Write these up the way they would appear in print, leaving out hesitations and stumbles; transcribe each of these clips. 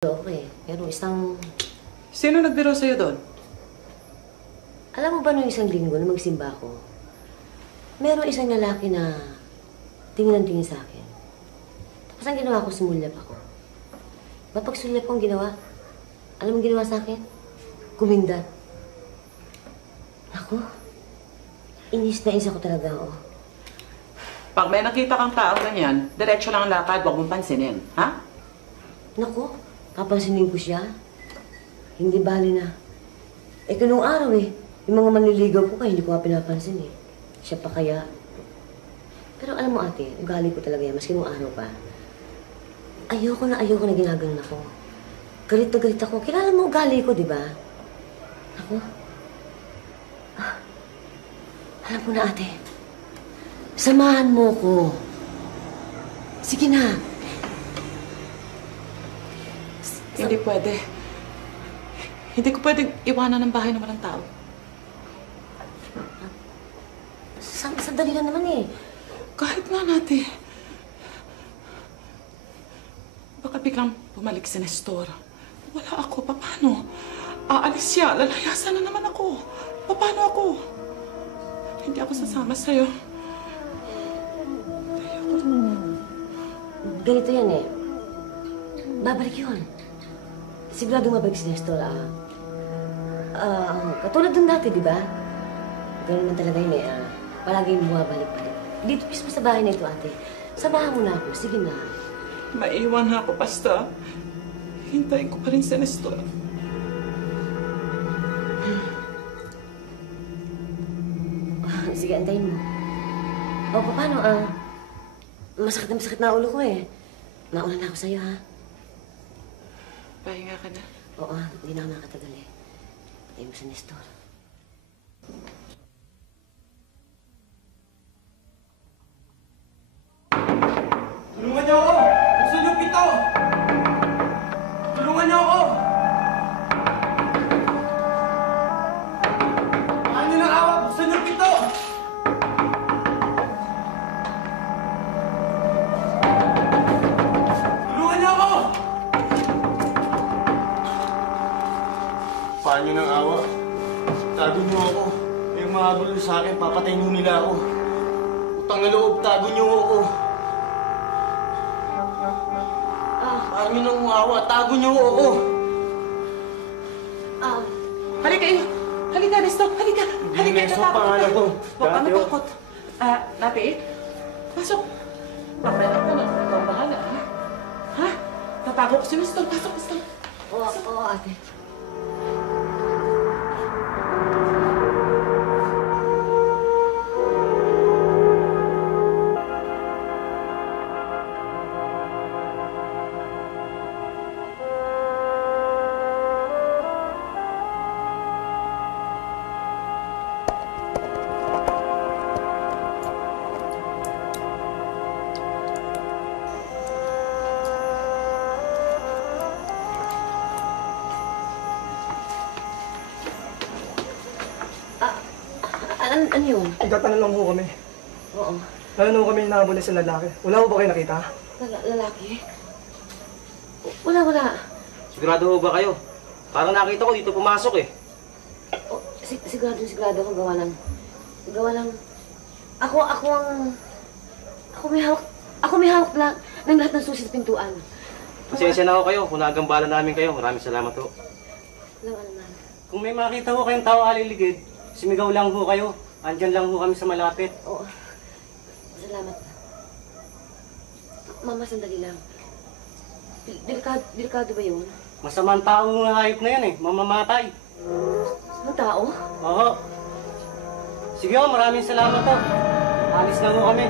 Okay, pero isang... Sino nagbiro sa'yo doon? Alam mo ba nung isang linggo na magsimba ako, meron isang lalaki na tingin ng tingin sa akin. Tapos ang ginawa ko, sumulyap ako. Pag sulyap ko ang ginawa, alam mo ginawa sa akin? Kumindat. Ako, inis na inis ako talaga, oh. Pag may nakita kang tao ganyan, diretso lang ang lakad, huwag mong pansinin, ha? Naku, kapansinin ko siya. Hindi bali na. Eh, kanong araw eh, yung mga manliligaw ko kaya hindi ko nga pinapansin eh. Siya pa kaya. Pero alam mo ate, ugali ko talaga yan, maski nung araw pa. Ayoko na ginaganon ako. Galit na galit ako. Kilala mo ugali ko, di ba? Ako? Alam mo na ate, samahan mo ko. Sige na. Hindi pwede. Hindi ko pwedeng iwanan ng bahay ng walang tao. Sandali lang naman eh. Kahit nga natin. Baka biglang bumalik si Nestor. Wala ako. Paano? Aalis siya. Lalayasan na naman ako. Paano ako? Hindi ako sasama sa'yo. Ganito yan eh. Babalik yun. Siguradong mabalik si Nestor. Katulad dun dati, di ba? Ganun man talaga yun eh. Palaging bumabalik-balik. Dito mismo sa bahay na ito, ate. Samahan mo na ako. Sige na. Maiwan na ako, basta. Hintayin ko pa rin si Nestor. Sige, antayin mo. O, paano? Masakit na ulo ko eh. Nauna na ako sa'yo, ha? Pahinga ka na. Oo, hindi na ako nakatagal eh. Patay mo si Nestor. Tulungan niyo ako! Buksan niyo pito! Tulungan niyo ako! Mahal niyo ng awa! Buksan niyo pito! Tulungan niyo ako! Mahal niyo ng awa. Tago niyo ako. May mga gulo sa akin, papatayin niyo nila ako. Utang na loob, tago niyo ako. Mahal niyo ng awa, tago niyo ako. Halika kayo! Halika, Nestor! Halika! Hindi Nestor pangalan ko. Huwag ka matakot. Nati, pasok. Mamaya ka na. Ikaw ang bahala, ha? Ha? Tatago ko si Nestor. Pasok, Nestor. Oo, ate. Ano yun? Nagtatanong lang ho kami. Oo. Lalo kami nakabulan sa lalaki. Wala ho ba kayo nakita? Lalaki? Wala. Sigurado ho ba kayo? Parang nakita ko dito pumasok eh. Sigurado ako gawa lang. Ako may hawak lang ng lahat ng susi sa pintuan. Pasensya na ho kayo kung nagambala namin kayo. Maraming salamat ho. Walang anuman. Kung may makita ho kayong tao aliligid, sumigaw lang ho kayo. Andyan lang ho kami sa malapit. Oo. Salamat. Mama, sandali lang. Delikado ba yun? Masamang tao ng hayop na yan eh. Mamamatay. Ang tao? Oo. Sige ho, maraming salamat ho. Alis na ho kami.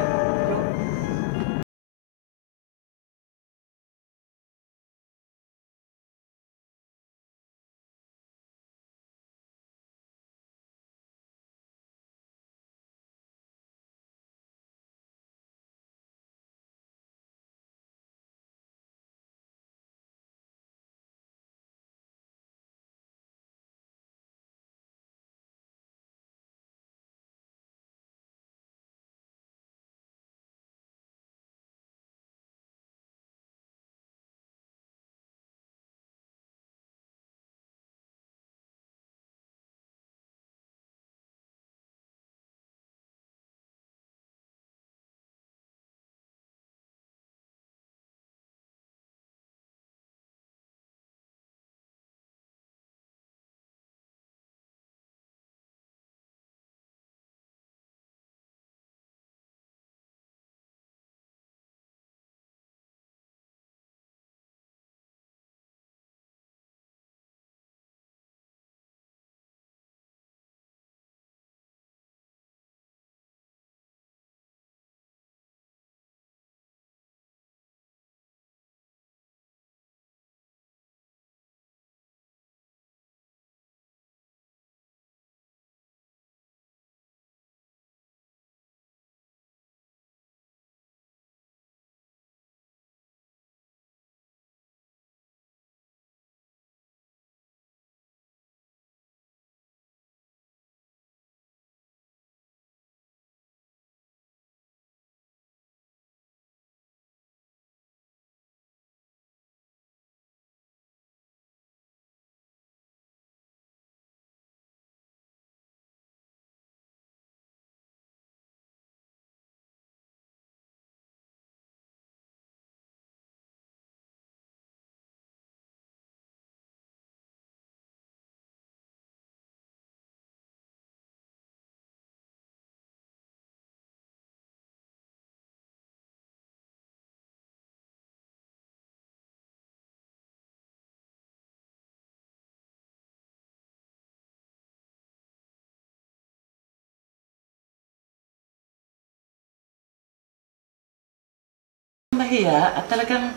Mahiya at talagang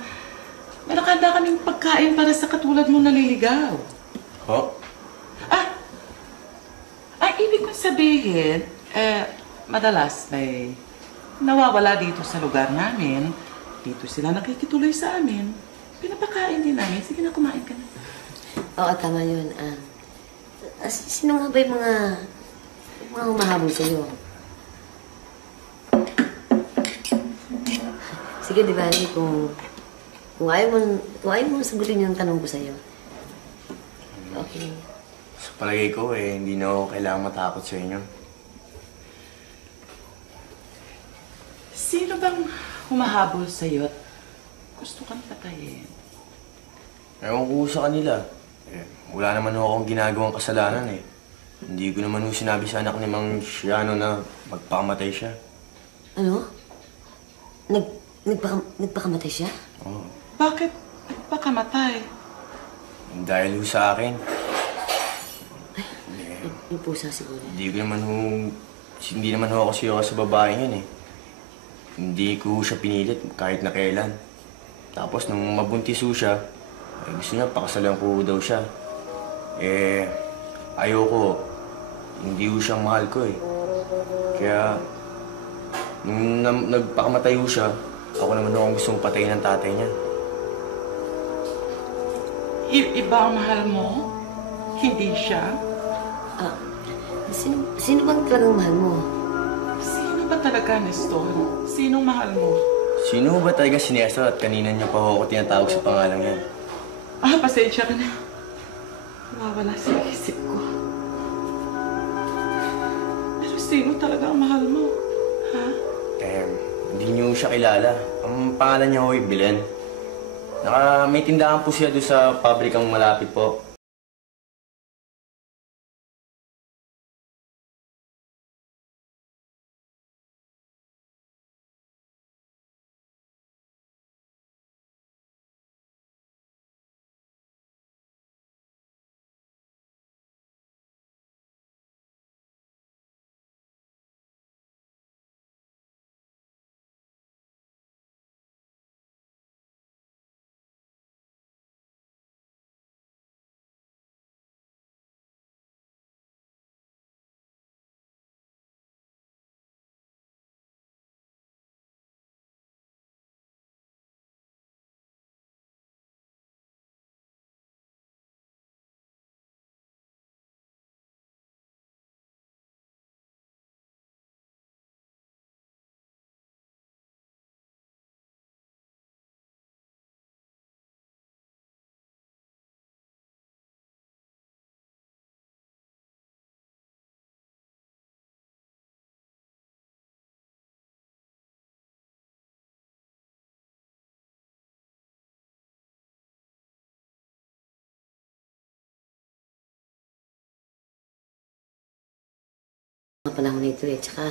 may nakanda kaming pagkain para sa katulad mo naliligaw. Ho? Ah! Ang ibig kong sabihin, madalas may nawawala dito sa lugar namin. Dito sila nakikituloy sa amin. Pinapakain din namin. Sige na, kumain ka na. Oo, tama yun. Sino nga ba yung mga humahabol sa'yo? Sige, di ba, kung ayaw mo sagutin yung tanong ko sa'yo. Okay. Sa palagay ko hindi na ako kailangan matakot sa inyo. Sino bang humahabol sa'yo at gusto kang patayin? Ewan ko sa kanila. Wala naman ho akong ginagawang kasalanan eh. Hindi ko naman ho sinabi sa anak ni Mang Shiano na magpakamatay siya. Ano? Nagpakamatay siya? Oo. Bakit nagpakamatay? Dahil ho sa akin. Yung pusa siguro. Hindi naman ho ako siya sa babaeng yun eh. Hindi ko siya pinilit kahit na kailan. Tapos nung mabuntis ho siya, gusto niya pakasalan ko daw siya. Ayoko. Hindi ho siyang mahal ko eh. Kaya, nung nagpakamatay ho siya, ako naman ho ang gustong patayin ng tatay niya. Iba ang mahal mo? Hindi siya? Sino bang talagang mahal mo? Sino ba talaga, Nestor? Sinong mahal mo? Sino ba talaga si Nestor at kanina niya pa ho ako tinatawag sa pangalan yan? Pasensya ka na. Nawawala sa isip ko. Pero sino talaga ang mahal mo? Ha? Hindi niyo siya kilala. Ang pangalan niya ho'y Belen. May tindahan po siya doon sa pabrikang malapit po. mga panahon na ito eh. Tsaka,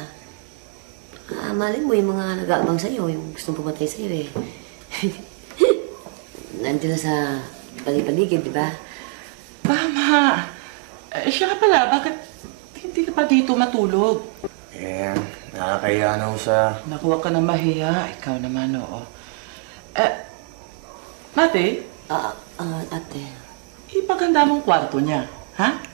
malin mo yung mga nag-aabang sa'yo, yung gustong pumatay sa'yo eh. Nandiyan na sa paligid, di ba? Tama. Siya nga pala, bakit hindi ka pa dito matulog? Eh, nakakaya na ho sa... Nakuha ka na mahiya. Ikaw naman, oo. Mate, Ate, ipaganda mong kwarto niya, ha?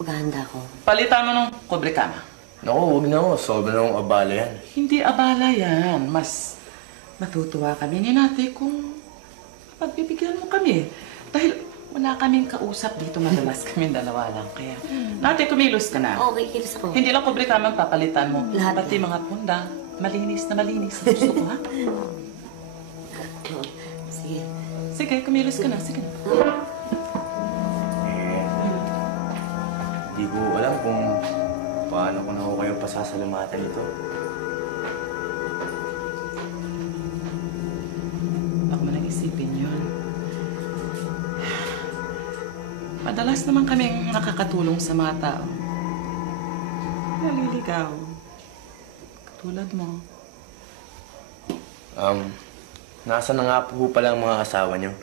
paghahanda ko. Palitan mo ng kobre kama. Naku, huwag na ho. Sobrang akong abala yan. Hindi abala yan. Mas matutuwa kami ni Nate kung pagbibigyan mo kami. Dahil wala kaming kausap dito, madalas kaming dalawa lang. Kaya, Nate, kumilos ka na. Okay, kilos ako. Hindi lang kobre kama ang papalitan mo. Lahat Pati mga punda, malinis na malinis. Gusto ko, ha? Oo, sige. Sige, kumilos ka na. Sige na. Hindi ko alam kung paano ko na ho kayo pasasalamatan ito. Huwag mo nang isipin yun. Madalas naman kaming nakakatulong sa mga tao. Naliligaw. Katulad mo. Nasa na nga po pala ang mga asawa niyo?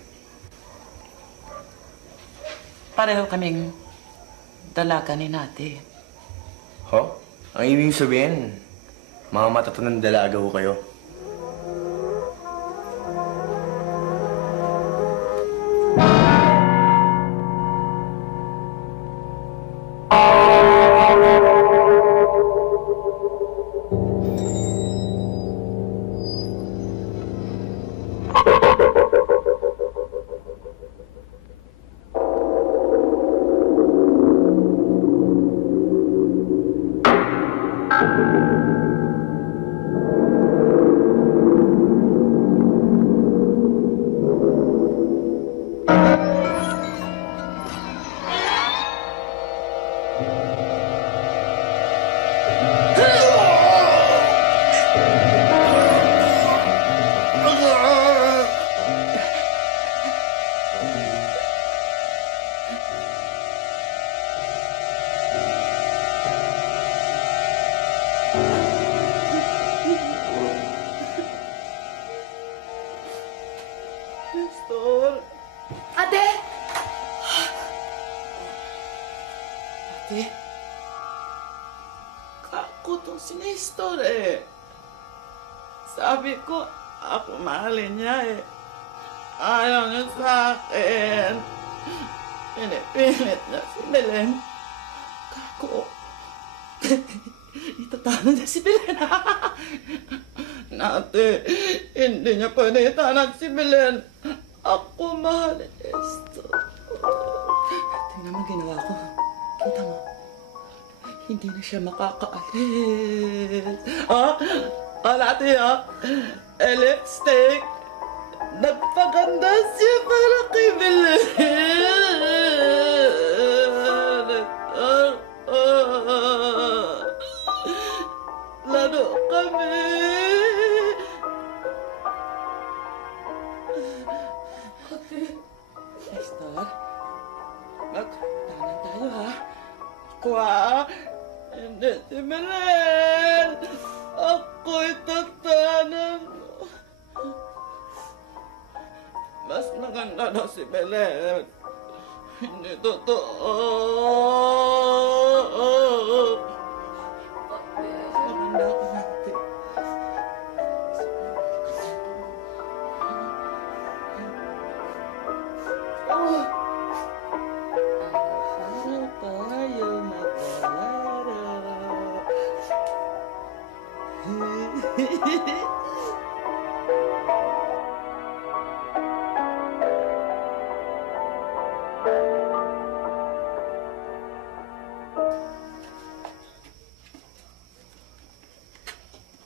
Pareho kaming dalaga ni Nate. Ho? Ang ibig sabihin, mga matatanang dalaga ho kayo. Nestor! Ate! Ate? Kako tong si Nestor eh. Sabi ko, ako mahalin niya eh. Ayaw niya sa akin. Pinipilit niya si Belen. Kako. Itatalo niya si Belen. Nate, hindi niya pwede itanan si Belen. Ako mahal ni Nestor. Tingnan mo ginawa ko. Kita mo. Hindi na siya makakaalis. Nate lipstick. Nagpaganda siya para kay Belen. Lalo kami. Nestor, magtanan tayo ha. Ako hindi si Belen. Ako'y tatanan mo. Mas maganda daw si Belen. Hindi totoo. Maganda ako natin. Tayo maglalaro.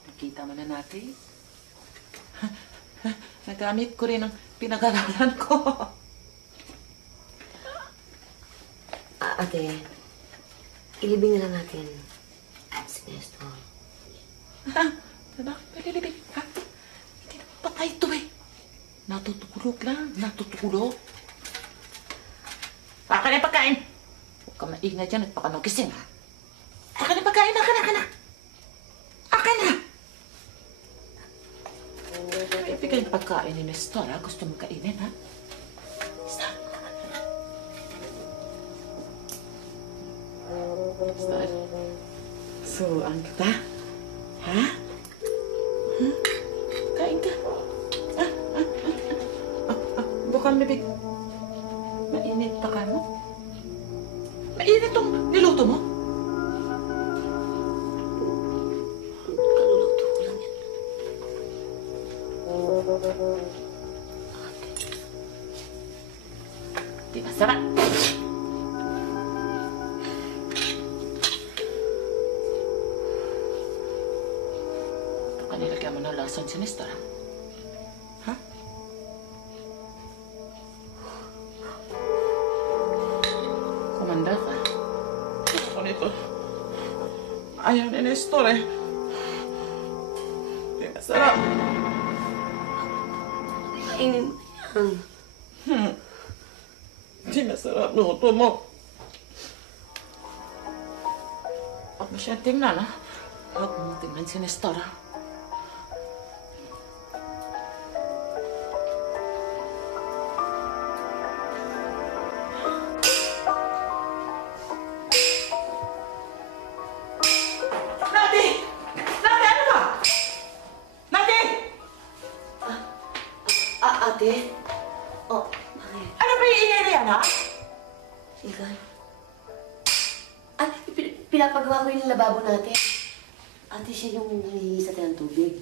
Nakita mo na natin? Nagamit ko rin ang pinag-aralan ko. Ate, ilibing na lang natin si Nestor. Ha? Bakit palilibig? Ha? Hindi naman patay ito eh. Natutulog lang. Natutulog. Baka na yung pagkain. Huwag ka maingay dyan at baka nagising ha. Baka na kain na, kana, kana. Akin na. Ibigay yung pagkain ni Nestor, ha? Gusto mo kainin, ha? Nestor. Nestor. Suruan kita. Ha? Kain ka. Bukan bibig. Mainit pa ka mo? Mainit tong niluto mo? Kaluluto ko lang yan. Di ba sarap? Baka nilagyan mo ng lason si Nestor, ha? Ha? Kumanda ka. Ako nito. Ayaw ni Nestor, eh. Di ba sarap? Kainin mo yan. Di masarap luto mo. Huwag mo siya tingnan, ha? Huwag mo tingnan si Nestor, ha? Nati! Nati, ano ba? Nati! Ate? Oh, bakit? Ano ba yung inere yan, ha? Igay? Ay, pinapagawa ko yung lababo natin. Ate, siya yung nangihingi sa atin ng tubig.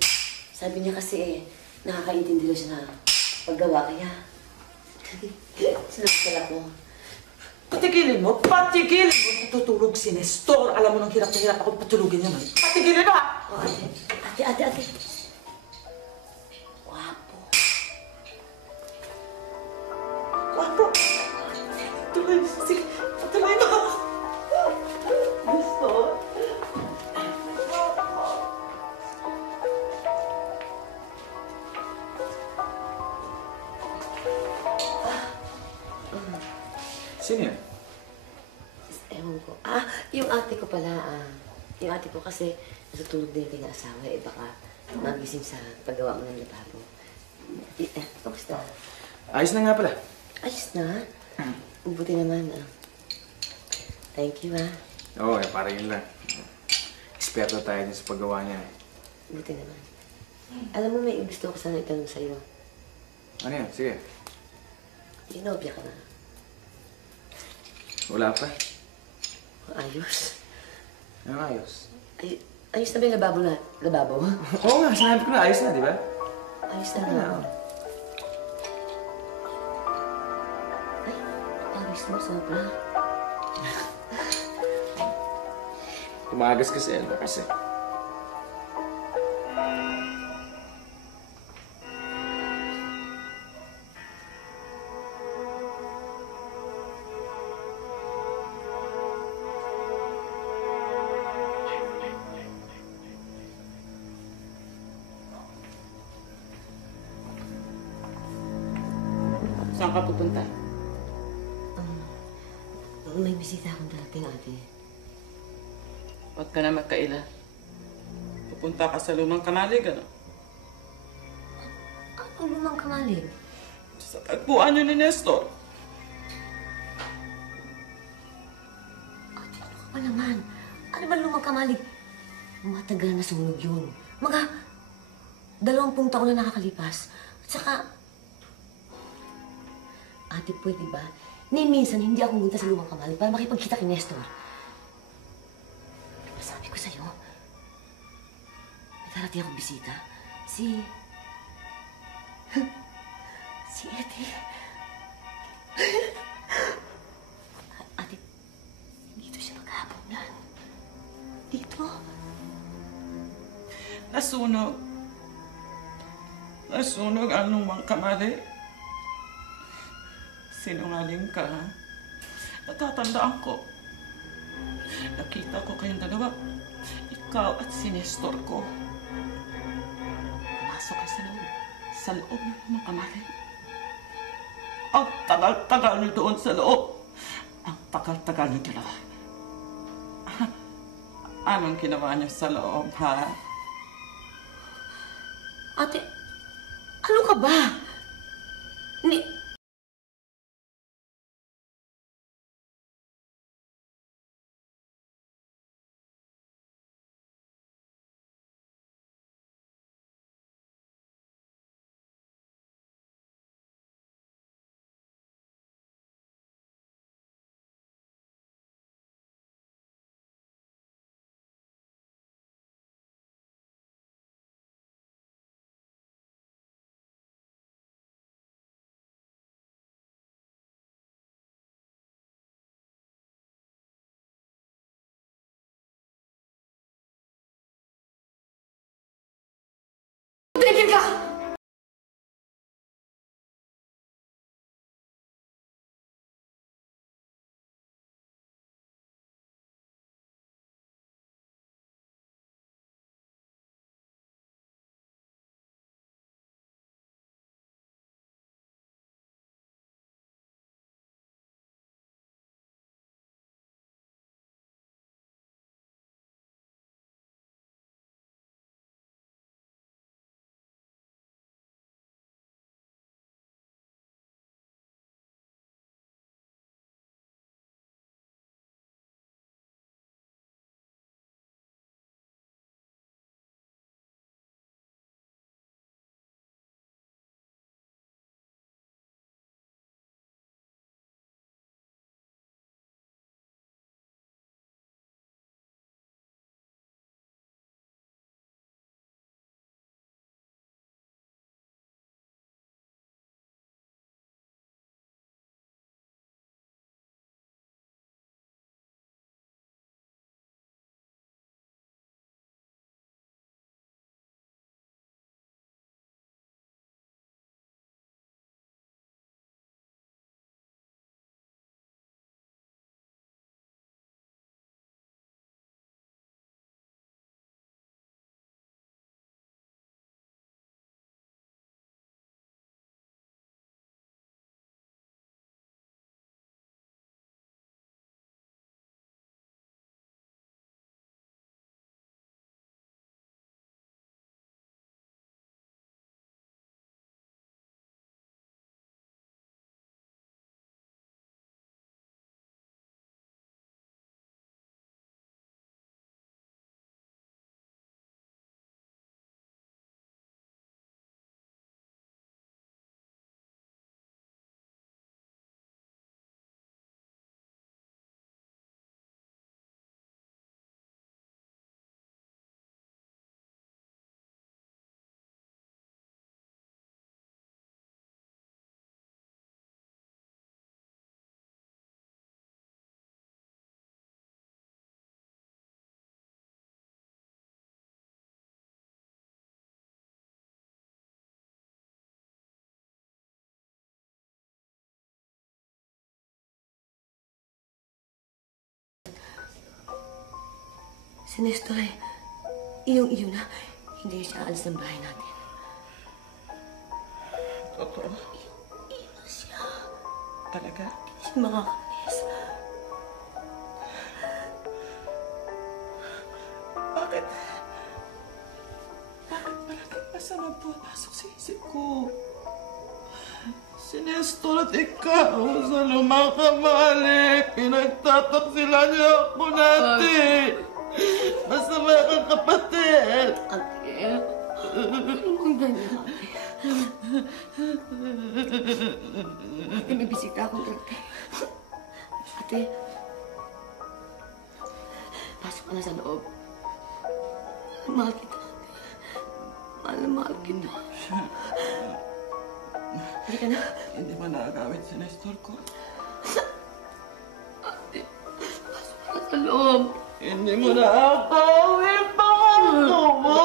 Sabi niya kasi nakakaintindi daw siya na paggawa, kaya... Sinasala ko. Patigilin mo! Patigilin mo! Natutulog si Nestor. Alam mo nang hirap na hirap ako patulugin niya, man. Patigilin mo, ha? Oh, ate. Wapo. Wapo! Tuloy mo. Sige, tuloy mo. Nestor. Sino yan? Ewan ko. Yung ate ko pala. Yung ate ko kasi natutulog din yung kanyang asawa. Baka magising sa paggawa mo ng lababo. Kamusta? Ayos na nga pala. Ayos na. Buti naman. Thank you, Oo, para yun lang. Eksperto tayo din sa paggawa niya. Buti naman. Alam mo, may gusto ko sana itanong sa'yo. Ano yan? Sige. Inobya ka na. Wala pa. Ayos. Ano ayos? Ayos na ba yung lababo na? Lababo? Oo nga, sinabi ko na ayos na, di ba? Ayos na Ano? nga. Ay, ayos mo, sobra. Tumagas kasi, ano kasi. Saan ka pupunta? May bisita akong dating, ate. Huwag ka na magkaila. Pupunta ka sa lumang kanalig, ano? Ano lumang kamalig? Sa tagpuan niyo ni Nestor. Ate, ano ka ba naman? Ano ba lumang kamalig? Matagal na sunog yun. Mga 20 taon na nakakalipas. At saka, ate, pwede ba? Ni minsan, hindi ako pumunta sa lumang kamalig para makipagkita kay Nestor. Sabi ko sa'yo, may darating akong bisita. Si Eddie. Ate, dito siya maghahaponan. Dito. Nasunog. Nasunog ang lumang kamali. Sinungaling ka, ha? Natatandaan ko. Nakita ko kayong dalawa. Ikaw at si Nestor ko. Pumasok ka sa loob. Sa loob ng lumang kamali. Ang tagal-tagal niyo doon sa loob. Ang tagal-tagal niyo dalawa. Anong ginawa niyo sa loob, ha? Ate, ano ka ba? Ni... Tigil ka! Si Nestor ay iyong-iyo na. Hindi siya aalis ng bahay natin. Totoo? Iyo na siya. Talaga? Hindi siya makakaalis. Bakit? Bakit malaking masama pumapasok sa isip ko? Si Nestor at ikaw sa lumakamali. Pinagtataksilan niyo ako natin. Masama kang kapatid. Ate, ano bang ganyan, ate? Ate, may bisita akong ate. Ate, pasok ka na sa loob. Mahal kita, ate. Mahal na mahal kita. Hindi ka na. Hindi mo nakakawit si Nestor ko. Ate, pasok ka na sa loob. Hindi mo nakakawit pangako mo.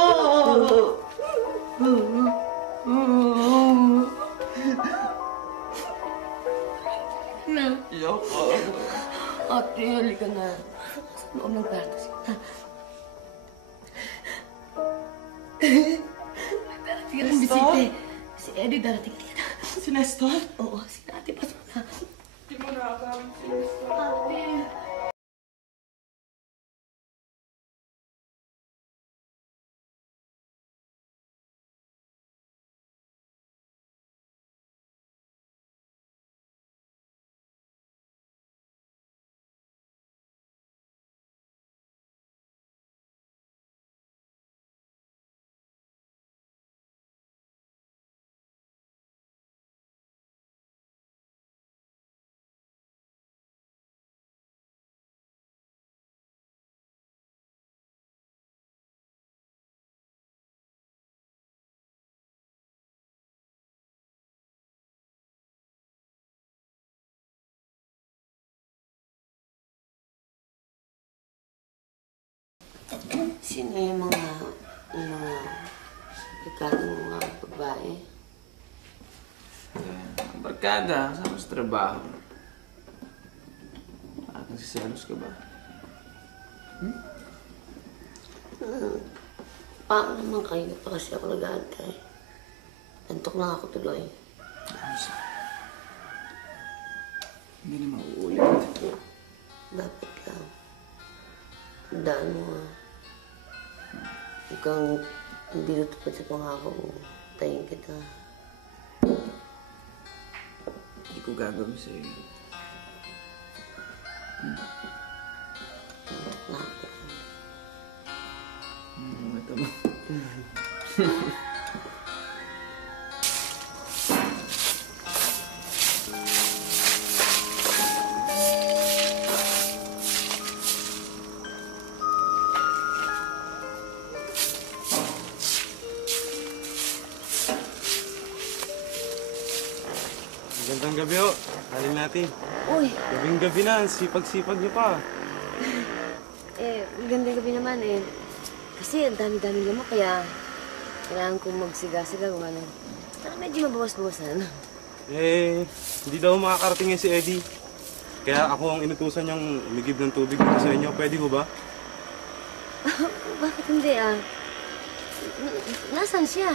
Na. Ayoko. Ate, halika na. Sa loob ng kwarto siya. Darating ang bisite. Si Eddie darating dito. Si Nestor? Oo, si ate pasok na. Hindi mo nakakawit si Nestor. Ate. Sino yung mga barkadang mga babae? Ang barkada, kasama sa trabaho. Bakit nagsiselos ka ba? Paano naman kayo pa kasi ako nag-aantay? Antok na ako tuloy. Hindi na mauulit. Dapat lang. Tandaan mo ha. Ikaw hindi natupad sa pangako mo. Tayin kita. Hindi ko gagawin sa'yo. Antok na ako. Mata mo. Magandang gabi ho. Halin natin. Uy! Gabing-gabi na. Sipag-sipag niyo pa. Magandang gabi naman eh. Kasi ang dami-dami naman kaya kailangan kong magsiga-siga kung ano. Para medyo mabawas-bawasan. Hindi daw makakarating ngayon si Eddie. Kaya ako ang inutusan niyang umigib ng tubig dito sa inyo. Pwede ho ba? Bakit hindi ah? Nasaan siya?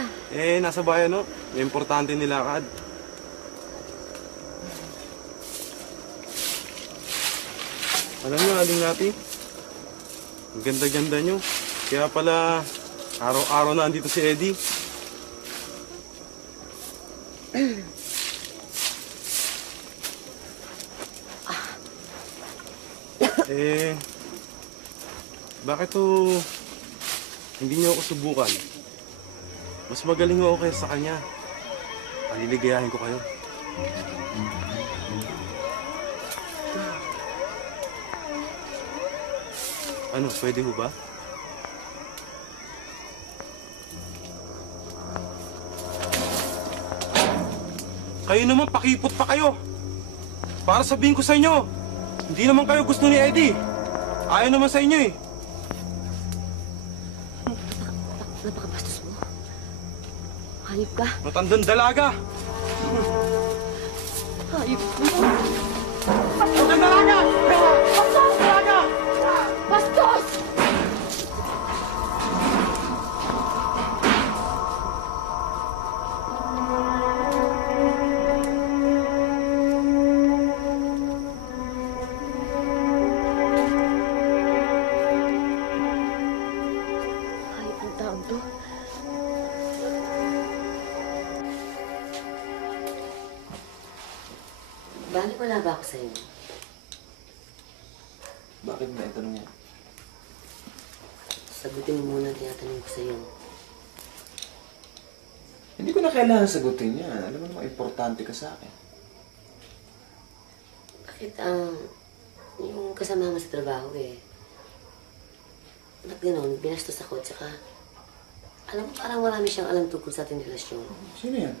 Nasa bayan ho. Importante nilakad. Alam niyo, Aling Nati, ang ganda-ganda niyo. Kaya pala, araw-araw na andito si Eddie. Bakit hindi niyo ako subukan? Mas magaling ako kaya sa kanya. Paliligayahin ko kayo. Ano, pwede mo ba? Kayo naman, pakipot pa kayo. Para sabihin ko sa inyo, hindi naman kayo gusto ni Eddie. Ayaw naman sa inyo eh. Napakabastos mo. Hayop ka. Matandang dalaga. Hayop mo. Matandang dalaga! Matandang dalaga! Bastos! Hayop ang taong to. Balik wala ba ako sa'yo? Bakit na itanong mo? Sagutin mo muna ang tinatanong ko sa'yo. Hindi ko na kailangan sagutin yan. Alam mo naman, importante ka sa akin. Bakit yung kasama mo sa trabaho eh, ba't gano'n, binastos ako at saka, alam mo, parang marami siyang alam tungkol sa ating relasyon. Sino yan?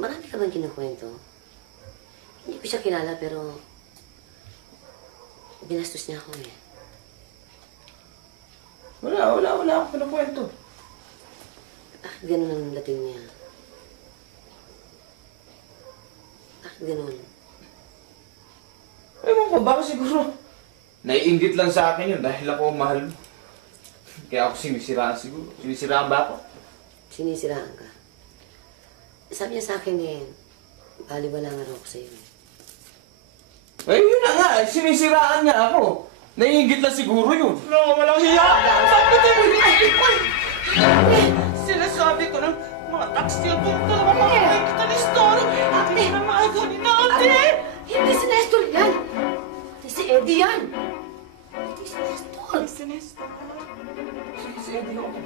Marami ka bang kinukwento? Hindi ko siya kilala pero binastos niya ako eh. Wala akong pinakwento. Bakit gano'n ang dating niya? Bakit gano'n? Ewan ko, baka siguro naiinggit lang sa akin yun dahil ako mahal mo. Kaya ako sinisiraan siguro. Sinisiraan ba ako? Sinisiraan ka. Sabi niya sa akin eh, baliwala nga raw ako sa'yo eh. Eh, yun na nga. Sinisiraan niya ako. Naiinggit lang siguro yun. No, walang hiya! Bakit mo hinihinggit ko eh? Sinasabi ko ng mga taxi at mga mga kita ni Storo. Akin na maago ni Nate! Hindi si Nestor yan! Hindi si Eddie yan! Hindi si Nestor! Si Nestor. Si Eddie ako.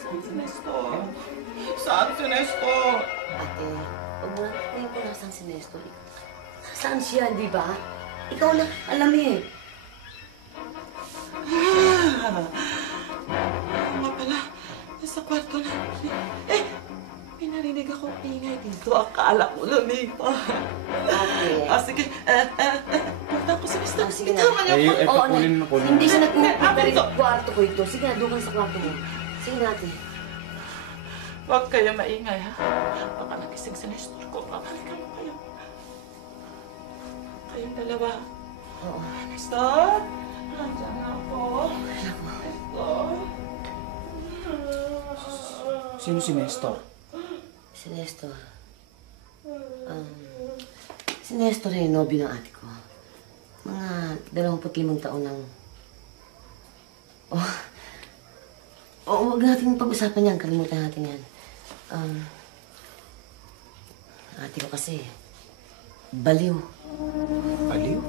Saan si Nestor? Saan si Nestor? Ate, huwag mo na tayo kung nasaan si Nestor. Nasaan siya, di ba? Ikaw na alam eh. Nga pala, nasa kwarto na. Eh, May narinig ako ingay dito. Akala ko lumipa. Ate. Sige. Punta ko sa Mr. Sige na. Itawa niyo ako. Oo, kunin mo, kunin mo. Hindi siya nagpupunta rin Ito. sa kwarto ko ito. Sige na, doon ka sa kwarto mo. Sige na, ate. Huwag kayo maingay, ha? Baka nagising si Nestor ko. Babalikan mo kayo. Kayong dalawa. Oo. Nestor? Nandiyan na ako. Nestor? Sino si Nestor? Si Nestor. Si Nestor ay nobyo ng ate ko. Mga 25 taon nang... huwag natin pag-usapan yan. Kalimutan natin yan. Ate ko kasi, baliw. Baliw?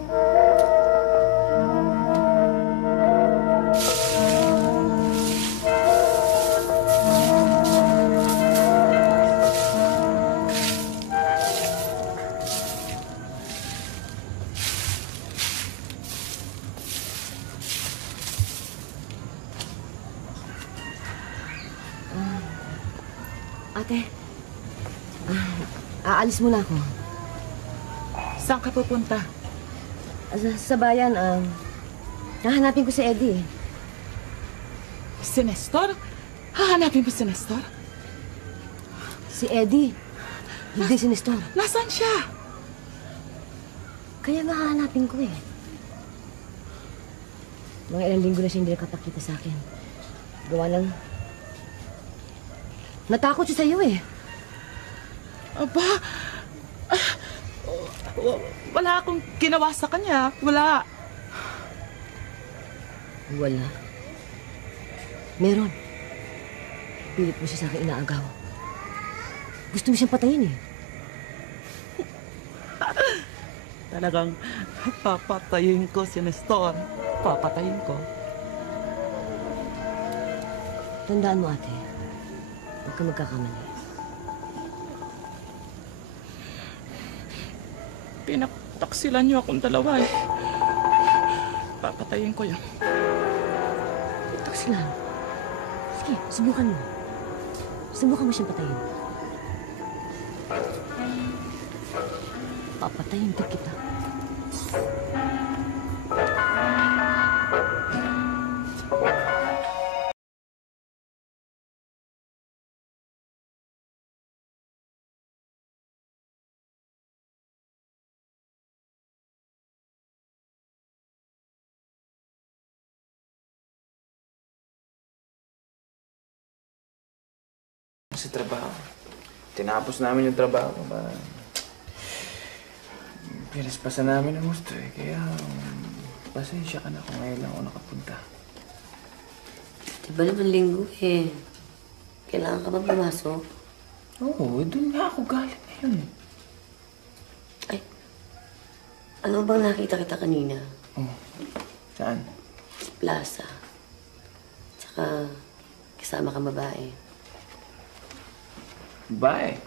Ate, aalis muna ako. Saan ka pupunta? Sa bayan, hahanapin ko si Eddie. Si Nestor? Hahanapin mo si Nestor? Si Eddie, hindi si Nestor. Nasaan siya? Kaya nga hahanapin ko eh. Mga ilang linggo na siya hindi nakapakita sa akin. Gawa ng... Natakot siya sa'yo eh. Aba, wala akong ginawa sa kanya. Wala. Wala. Meron. Pilit mo siya sa akin inaagaw. Gusto mo siyang patayin eh. Talagang papatayin ko si Nestor. Papatayin ko. Tandaan mo ate, huwag ka magkakamali. Pinaktaksilan niyo akong dalawa eh. Papatayin ko yan. Taksilan. Sige, subukan mo. Subukan mo siyang patayin. Papatayin din kita. Sa trabaho. Tinapos namin yung trabaho para... Pinaspasan namin ang gusto eh. Kaya... pasensya ka na kung ngayon lang ako nakapunta. Diba naman linggo eh. Kailangan ka ba pumasok? Oo, doon nga ako galing ngayon. Ay, ano bang nakita kita kanina? Oh, saan? Sa plaza. Tsaka, kasama kang babae. Bye.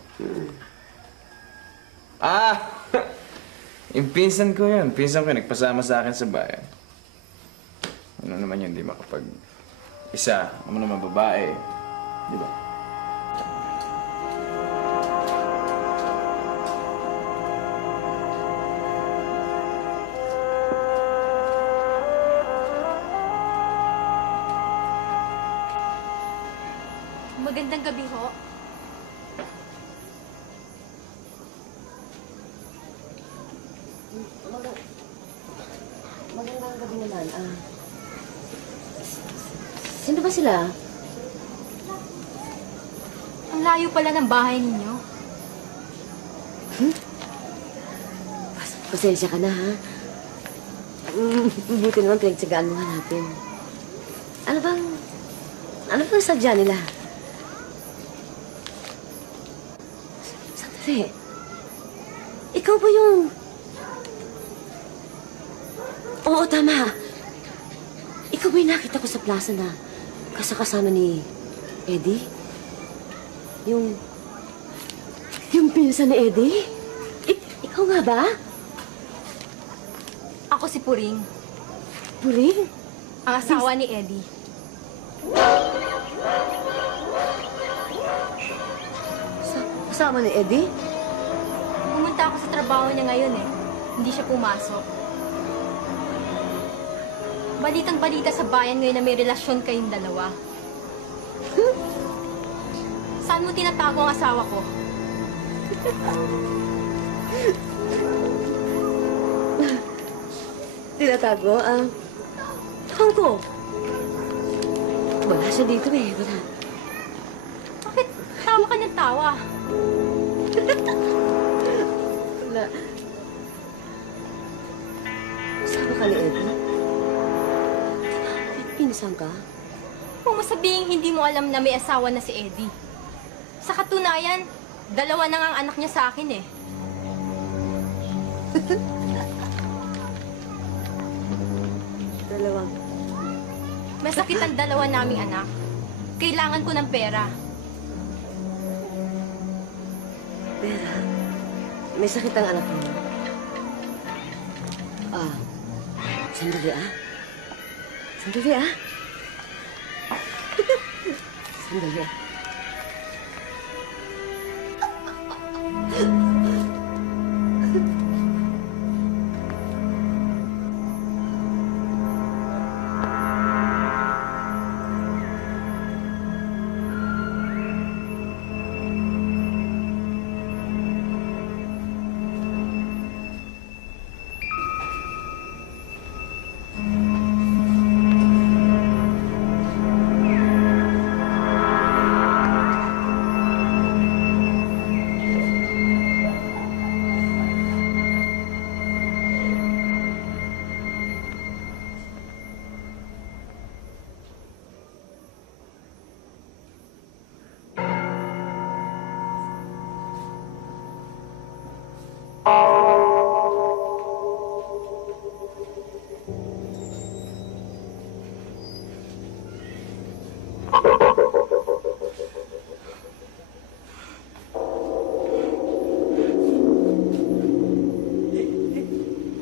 Ah! Yung pinsan ko yun. Pinsan ko yun, nagpasama sa akin sa bayan. Ano naman yun, di makapag... Isa, ano naman babae. Di ba? Magandang gabi ho. Magandang gabi naman. Sino ba sila? Ang layo pala ng bahay ninyo. Pasensya ka na, ha? Buti naman pinagtsagaan mo hanapin. Ano bang sadya nila? Sandali. Ikaw ba yung... Oo, tama. Ikaw ba yung nakita ko sa plaza na kasama ni Eddie? Yung pinsan ni Eddie? Ikaw nga ba? Ako si Puring, Puring? ang asawa ni Eddie. Sa... asawa ni Eddie? Pumunta ako sa trabaho niya ngayon eh. Hindi siya pumasok. Balitang-balita sa bayan ngayon na may relasyon kayong dalawa. Saan mo tinatago ang asawa ko? Tinatago? Ewan ko. Wala siya dito eh. Wala. Bakit tawa ka ng tawa? Wala. Asawa ka ni Eddie? Pinsan ka? Kung masabing hindi mo alam na may asawa na si Eddie. Sa katunayan, 2 na nga ang anak niya sa akin eh. Dalawang. Masakit ang 2 naming anak. Kailangan ko ng pera. Pera. May sakit ang anak mo. Sandali Sandali Sandali.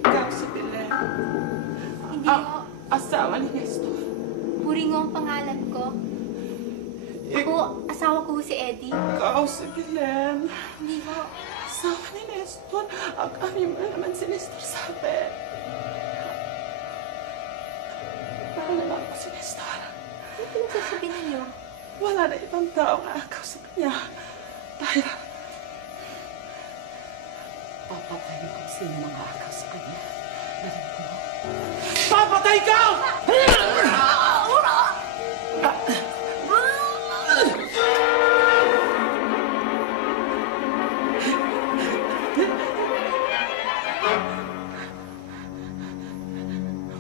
Ikaw si Belen. Hindi ho. Asawa ni Nestor. Puring ho ang pangalan ko. Ako, asawa ko ho si Eddie. Ikaw si Belen. Hindi ho. Asawa ni Nestor. Ang kami mo naman si Nestor sabi. Mahal naman ko si Nestor. Ano pinagsasabi ninyo? Wala na ibang taong aakaw sa kanya. Dahil papatayin ko sino mga aakaw sa kanya. Alam ko. Papatay ka!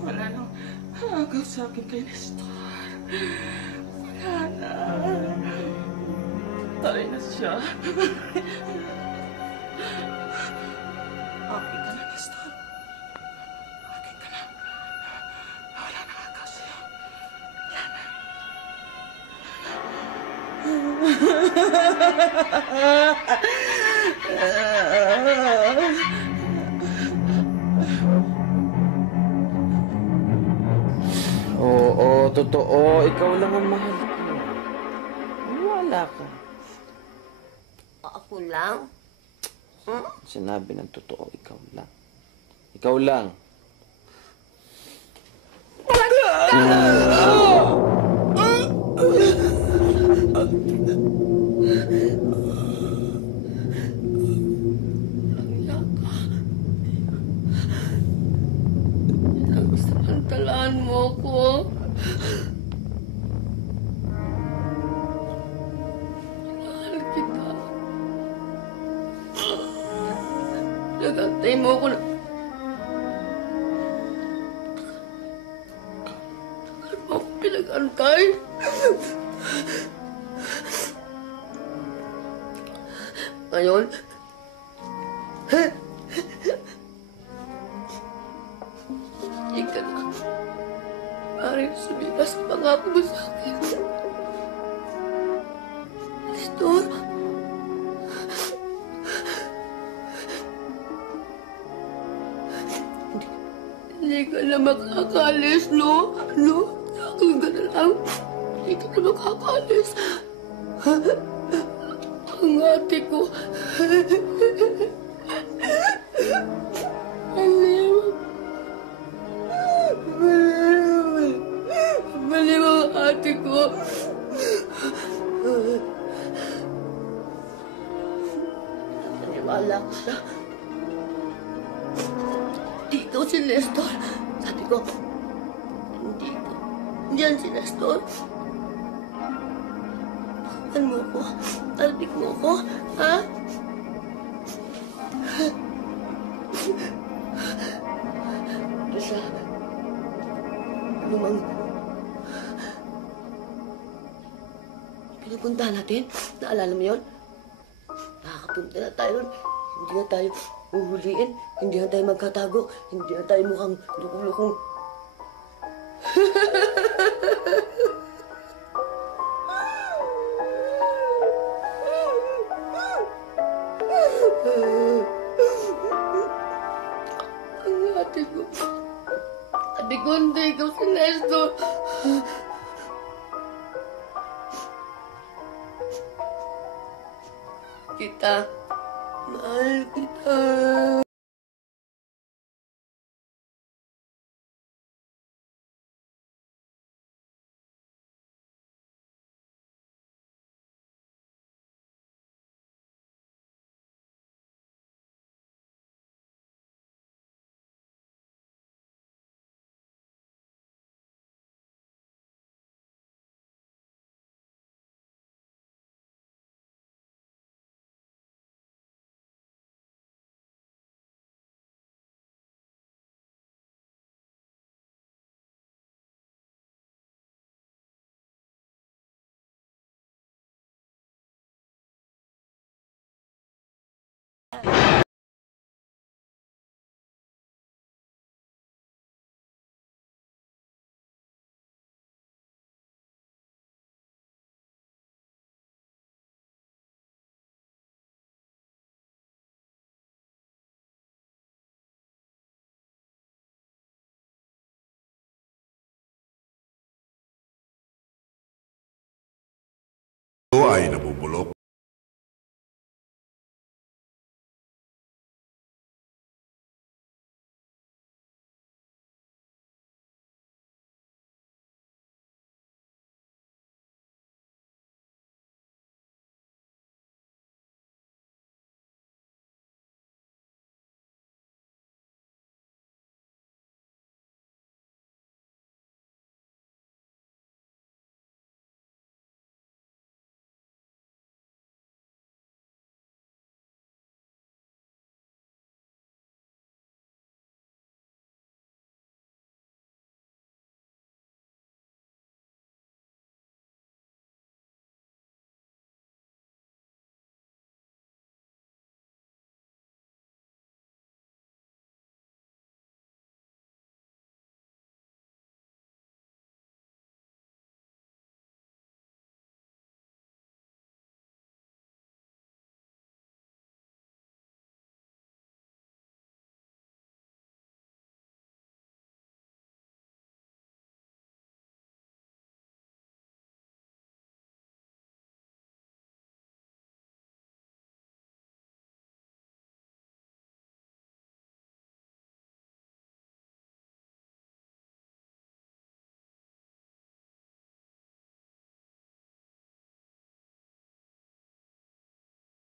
Wala nang aakaw sa akin kay Nestor. Wala na. Taray na siya. Okay ka na, Nestor. Okay ka na. Wala na akaw sa'yo. Wala na. Oo, totoo. Ikaw lang ang mahal ko. Wala ka. Ako lang? Sinabi ng totoo, ikaw lang. Ikaw lang. Samantalaan mo ako. Mahal kita. Nagantay mo ako na... Tagal mo ako pinag-antay. Ngayon, hindi ka na maaaring sumila sa pangako mo sa akin. Nestor, hindi ka na makakalis, no? No? Sakin ka na lang. Hindi ka na makakalis. Ang ate ko, Baliw ang ate ko. Naniwala ko siya. Hindi ikaw si Nestor. Sabi ko, hindi ikaw. Hindi yan si Nestor. Bakit mo ko? Talbik mo ko? Ha? Basta, anumang pinupunta natin, naalala mo yun? Nakakapunta na tayo. Hindi na tayo uhuliin. Hindi na tayo magkatago. Hindi na tayo mukhang lukong-lukong. Ang ate ko. Ate ko, hindi ikaw si Nestor. Kita. Mahal kita. Ito ay nabubulok